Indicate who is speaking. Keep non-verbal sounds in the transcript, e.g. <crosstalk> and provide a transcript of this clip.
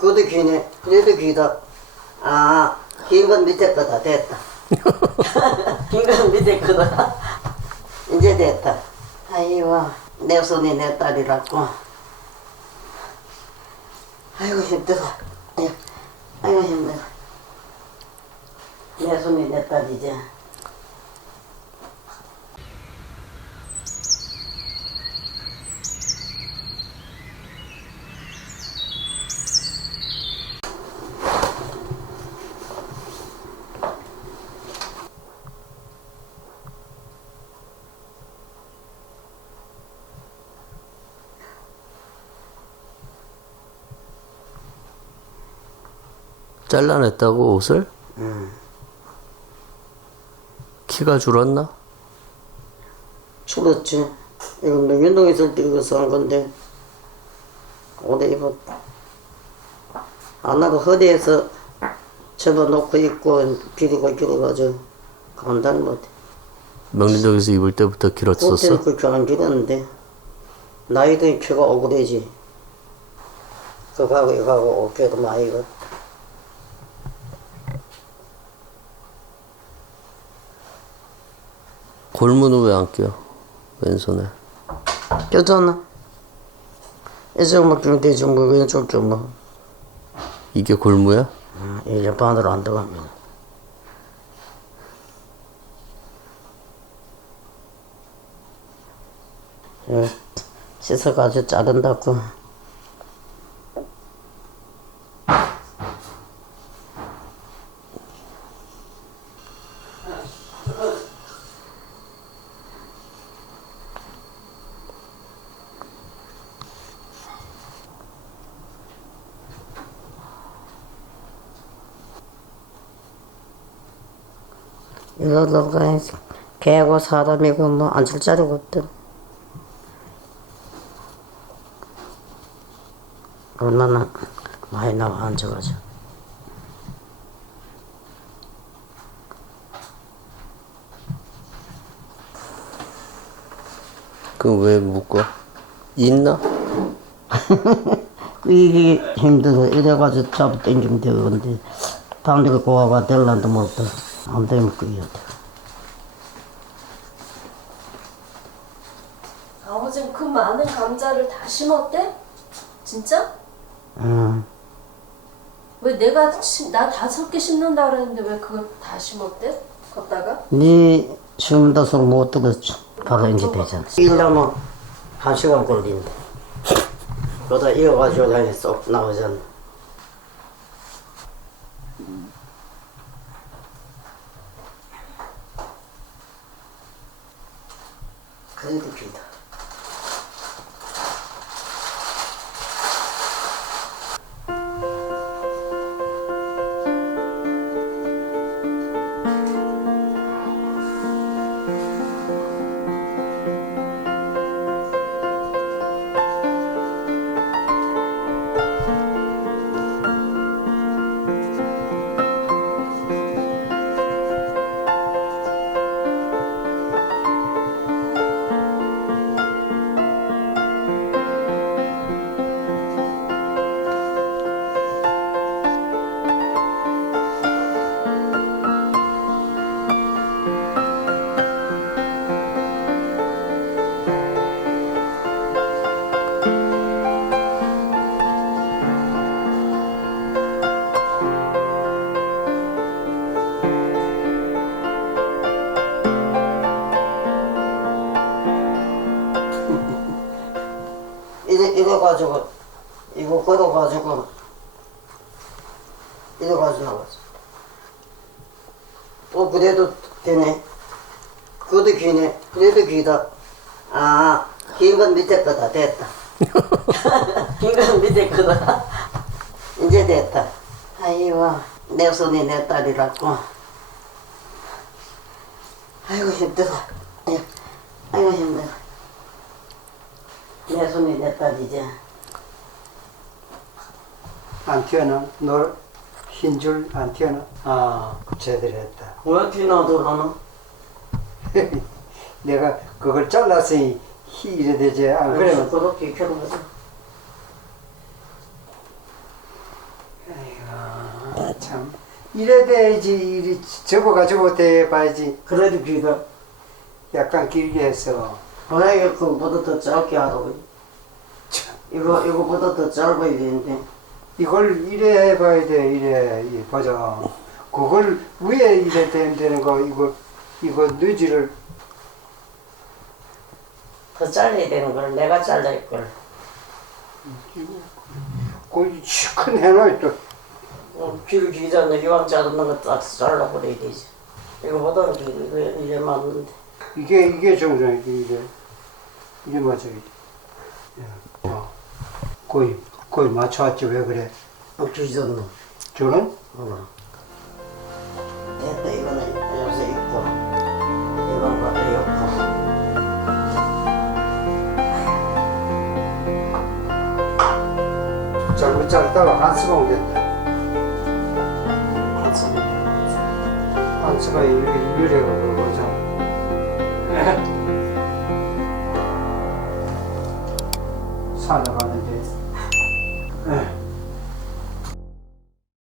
Speaker 1: 그것도 기네. 그래도 기다. 아, 긴 건 밑에 거다. 됐다. <laughs> 긴 건 밑에 거다. 이제 됐다. 아이고, 내 손이 내 딸이라고. 아이고, 힘들어. 아이고 힘들어. 내 손이 내 딸이지.
Speaker 2: 잘라냈다고 옷을?
Speaker 1: 응.
Speaker 2: 키가 줄었나?
Speaker 1: 줄었지. 이건 명현동 있을 때 이거 산 건데, 옷에 입어. 안 하고 허리에서 접어놓고 입고 비리고 길어가지고, 감당 못해.
Speaker 2: 명륜동에서 입을 때부터
Speaker 1: 그때는
Speaker 2: 길었었어?
Speaker 1: 그렇게 안 길었는데, 나이도 표가 오그래지. 그거하고 이거하고 어깨도 많이 가.
Speaker 2: 골무는 왜 안 껴? 왼손에.
Speaker 1: 껴잖아. 이쪽만 끼면 되지, 뭐, 왼쪽 좀 뭐.
Speaker 2: 이게 골무야?
Speaker 1: 아, 이제 반으로 안 들어갑니다. 예, 씻어가지고 자른다고. 이러다가 개하고 사람이고 뭐 앉을 자리가 없더. 얼마나 많이 나와 앉아가지고.
Speaker 2: 그럼 왜 묶어? 있나? <laughs>
Speaker 1: 이게 힘들어. 이래가지고 잡아 당기면 되는데, 방대가 고와가 될란도 못해. 안 되면 그게 돼.
Speaker 3: 아버지는 그 많은 감자를 다 심었대? 진짜?
Speaker 1: 응.
Speaker 3: 왜 내가 나 다섯 개 심는다 그랬는데 왜 그걸 다 심었대? 걷다가?
Speaker 1: 네 심다서 못 들었지. 바로 이제 되잖아. 일하면 한 시간 걸린다. 그러다 이어가지고 다니 쏙 나오잖아. 길다. 이래, 이래가지고, 이거 걸어가지고, 이래가지고 나갔어. 또 그래도 되네. 그것도 기네. 그래도 기다. 아, 긴 건 밑에 거다. 됐다. <laughs> 긴 건 밑에 거다. 이제 됐다. 아이고, 내 손이 내 딸이라고. 아이고, 힘들어. 아이고, 아이고 힘들어. 내 손이 내 딸이지.
Speaker 4: 안 튀어나? 흰줄 안 튀어나? 아, 제대로 했다.
Speaker 1: 왜 뒤나도 하나? <laughs>
Speaker 4: 내가 그걸 잘랐으니 희 이래 되지. 안 그러면
Speaker 1: 그렇게 켜는 거지.
Speaker 4: 아, 참. 이래 돼야지, 이리 접어가지고 대봐야지.
Speaker 1: 그래도 귀가
Speaker 4: 약간 길게 해서.
Speaker 1: 고양이 그거보다 더 짧게 하라고.
Speaker 4: 참.
Speaker 1: 이거 이거보다 더 짧아야 되는데.
Speaker 4: 이걸 이래 해봐야 돼, 이래. 이, 보자. 그걸 위에 이래 되면 되는 거, 이거, 이거 너지를
Speaker 1: 더 잘라야 되는 걸 내가 잘랄 걸.
Speaker 4: 그 시큰 해놔, 또.
Speaker 1: 어, 기기 전에 이왕 자르는 거딱 잘라버려야 되지. 이거보다는 이래 맞는데.
Speaker 4: 이게, 이게 정상이지, 이게. 이게 돼. 예. 어. 거의, 거의 맞춰왔지, 왜 그래?
Speaker 1: 어, 귀 졌노.
Speaker 4: 저는?
Speaker 1: 어. 됐다 이거는 요새 입고. 이건 것도 입고.
Speaker 4: 잘못 자르다가 한스가 오겠다. 한스가 이렇게 유래가 그러자. 산에 가는데. 예.